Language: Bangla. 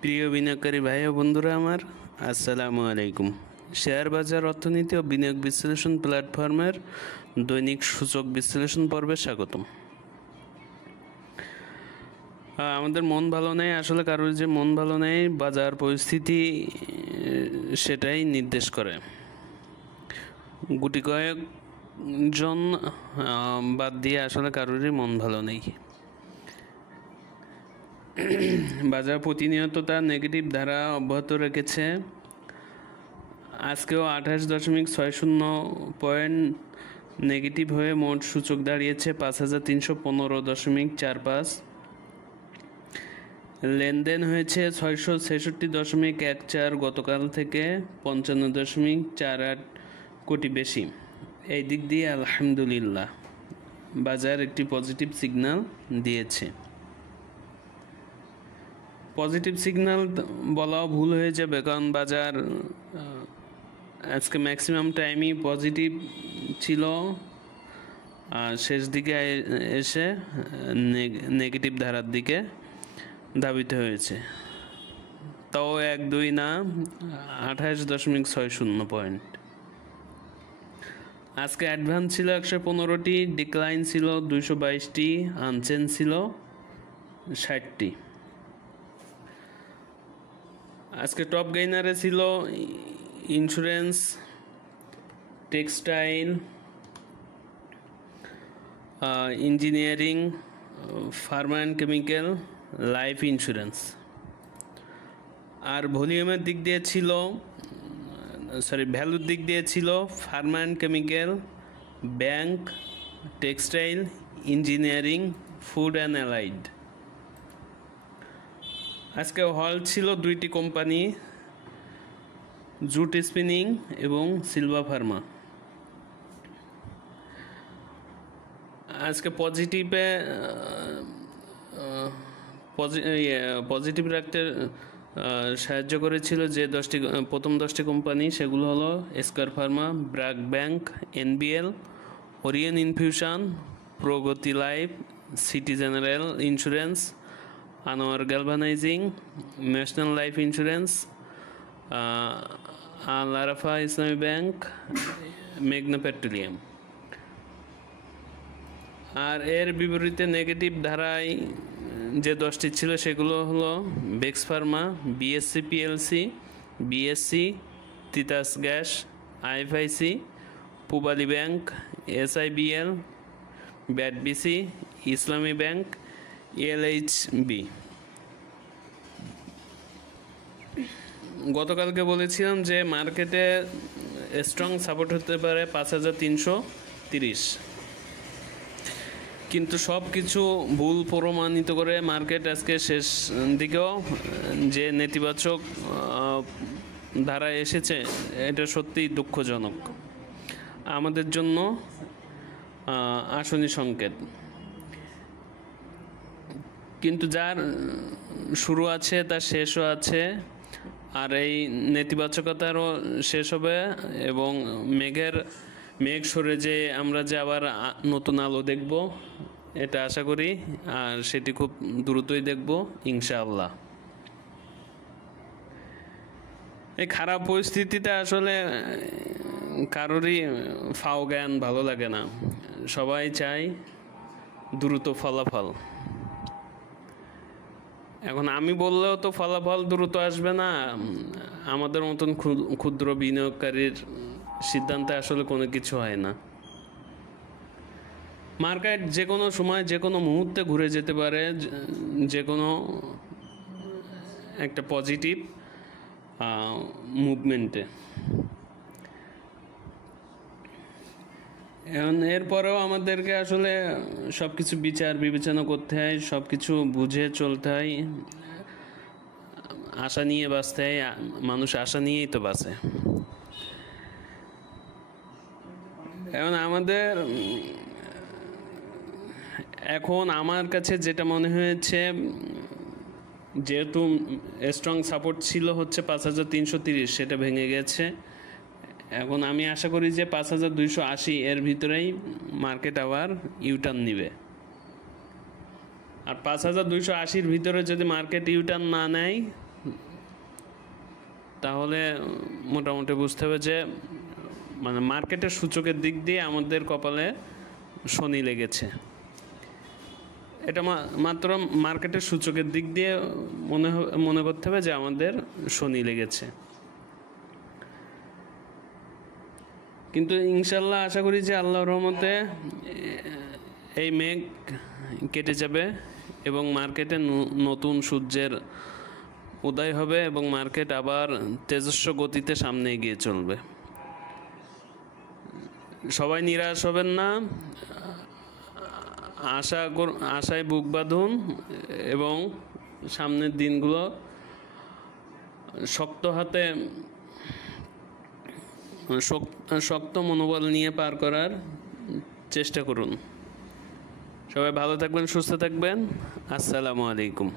প্রিয় বিনিয়োগকারী ভাই ও বন্ধুরা আমার, আসসালামু আলাইকুম। শেয়ার বাজার অর্থনীতি ও বিনিয়োগ বিশ্লেষণ প্ল্যাটফর্মের দৈনিক সূচক বিশ্লেষণ পর্বে স্বাগতম। আমাদের মন ভালো নেই, আসলে কারোর যে মন ভালো নেই বাজার পরিস্থিতি সেটাই নির্দেশ করে। গুটি কয়েক জন বাদ দিয়ে আসলে কারোরই মন ভালো নেই। বাজার প্রতিনিয়ত তার নেগেটিভ ধারা অব্যাহত রেখেছে। আজকেও 28.60 পয়েন্ট নেগেটিভ হয়ে মোট সূচক দাঁড়িয়েছে 5315.45। লেনদেন হয়েছে 666.14, গতকাল থেকে 55.48 কোটি বেশি। এই দিক দিয়ে আলহামদুলিল্লাহ বাজার একটি পজিটিভ সিগন্যাল দিয়েছে। পজিটিভ সিগন্যাল বলাও ভুল হয়ে যাবে, কারণ বাজার আজকে ম্যাক্সিমাম টাইমই পজিটিভ ছিল, শেষ দিকে এসে নেগেটিভ ধারার দিকে ধাবিত হয়েছে। তাও 1-2 না, 28.60 পয়েন্ট। আজকে অ্যাডভান্স ছিল 115টি, ডিক্লাইন ছিল 222টি, আনচেঞ্জ ছিল 60টি। আজকে টপ গেইনারে ছিল insurance, textile, engineering, pharma and chemical, life insurance. আর ভলিউমের দিক দিয়ে ছিল ভ্যালুর দিক দিয়ে ছিল pharma and chemical, bank, textile, engineering, food and allied. আজকে হল ছিল 2টি কোম্পানি, জুট স্পিনিং এবং সিলভা ফার্মা। আজকে পজিটিভ রাখতে সাহায্য করেছিল যে প্রথম 10টি কোম্পানি, সেগুলো হলো square pharma, BRAC bank, NBL, Orion infusion, Pragati life, city general insurance, Anwar galvanizing, national life insurance, Al Arafah ইসলামী ব্যাংক, মেঘনা পেট্রোলিয়াম। আর এর বিপরীতে নেগেটিভ ধারায় যে 10টি ছিল সেগুলো হলো বেক্স pharma, BSC PLC, BSC, Titas gas, IFIC, Pubali bank, SIBL, BATBC, Islami bank, LHB. গতকালকে বলেছিলাম যে মার্কেটে স্ট্রং সাপোর্ট হতে পারে 5330, কিন্তু সব কিছু ভুল প্রমাণিত করে মার্কেট আজকে শেষ দিকেও যে নেতিবাচক ধারায় এসেছে, এটা সত্যিই দুঃখজনক আমাদের জন্য, আশনি সংকেত। কিন্তু যার শুরু আছে তার শেষও আছে, আর এই নেতিবাচকতারও শেষ হবে এবং মেঘ সরে যে আমরা যে আবার নতুন আলো দেখব, এটা আশা করি, আর সেটি খুব দ্রুতই দেখব ইনশাআল্লাহ। এই খারাপ পরিস্থিতিতে আসলে কারোরই ফাও জ্ঞান ভালো লাগে না, সবাই চায় দ্রুত ফলাফল। এখন আমি বললেও তো ফলাফল দ্রুত আসবে না, আমাদের মতন ক্ষুদ্র বিনিয়োগকারীর সিদ্ধান্তে আসলে কোনো কিছু হয় না। মার্কেট যে কোনো সময় যে কোনো মুহূর্তে ঘুরে যেতে পারে যে কোনো একটা পজিটিভ মুভমেন্টে। এখন এরপরেও আমাদেরকে আসলে সব কিছু বিচার বিবেচনা করতে হয়, সব কিছু বুঝে চলতে হয়, আশা নিয়ে বাঁচতে হয়। মানুষ আশা নিয়েই তো বাঁচে। এখন আমার কাছে যেটা মনে হয়েছে, যেহেতু স্ট্রং সাপোর্ট ছিল হচ্ছে 5330, সেটা ভেঙে গেছে। এখন আমি আশা করি যে 5280 এর ভিতরেই মার্কেট আবার ইউটার্ন নিবে। আর 5280-র ভিতরে যদি মার্কেট ইউটার্ন না নেয় তাহলে মোটামুটি বুঝতে হবে যে মানে মার্কেটের সূচকের দিক দিয়ে আমাদের কপালে শনি লেগেছে। এটা মাত্র মার্কেটের সূচকের দিক দিয়ে মনে করতে হবে যে আমাদের শনি লেগেছে। কিন্তু ইনশাল্লাহ আশা করি যে আল্লাহর রহমতে এই মেঘ কেটে যাবে এবং মার্কেটে নতুন সূর্যের উদয় হবে এবং মার্কেট আবার তেজস্ব গতিতে সামনে এগিয়ে চলবে। সবাই নিরাশ হবেন না, আশায় বুক বাঁধুন এবং সামনের দিনগুলো শক্ত মনোবল নিয়ে পার করার চেষ্টা করুন। সবাই ভালো থাকবেন, সুস্থ থাকবেন। আসসালামু আলাইকুম।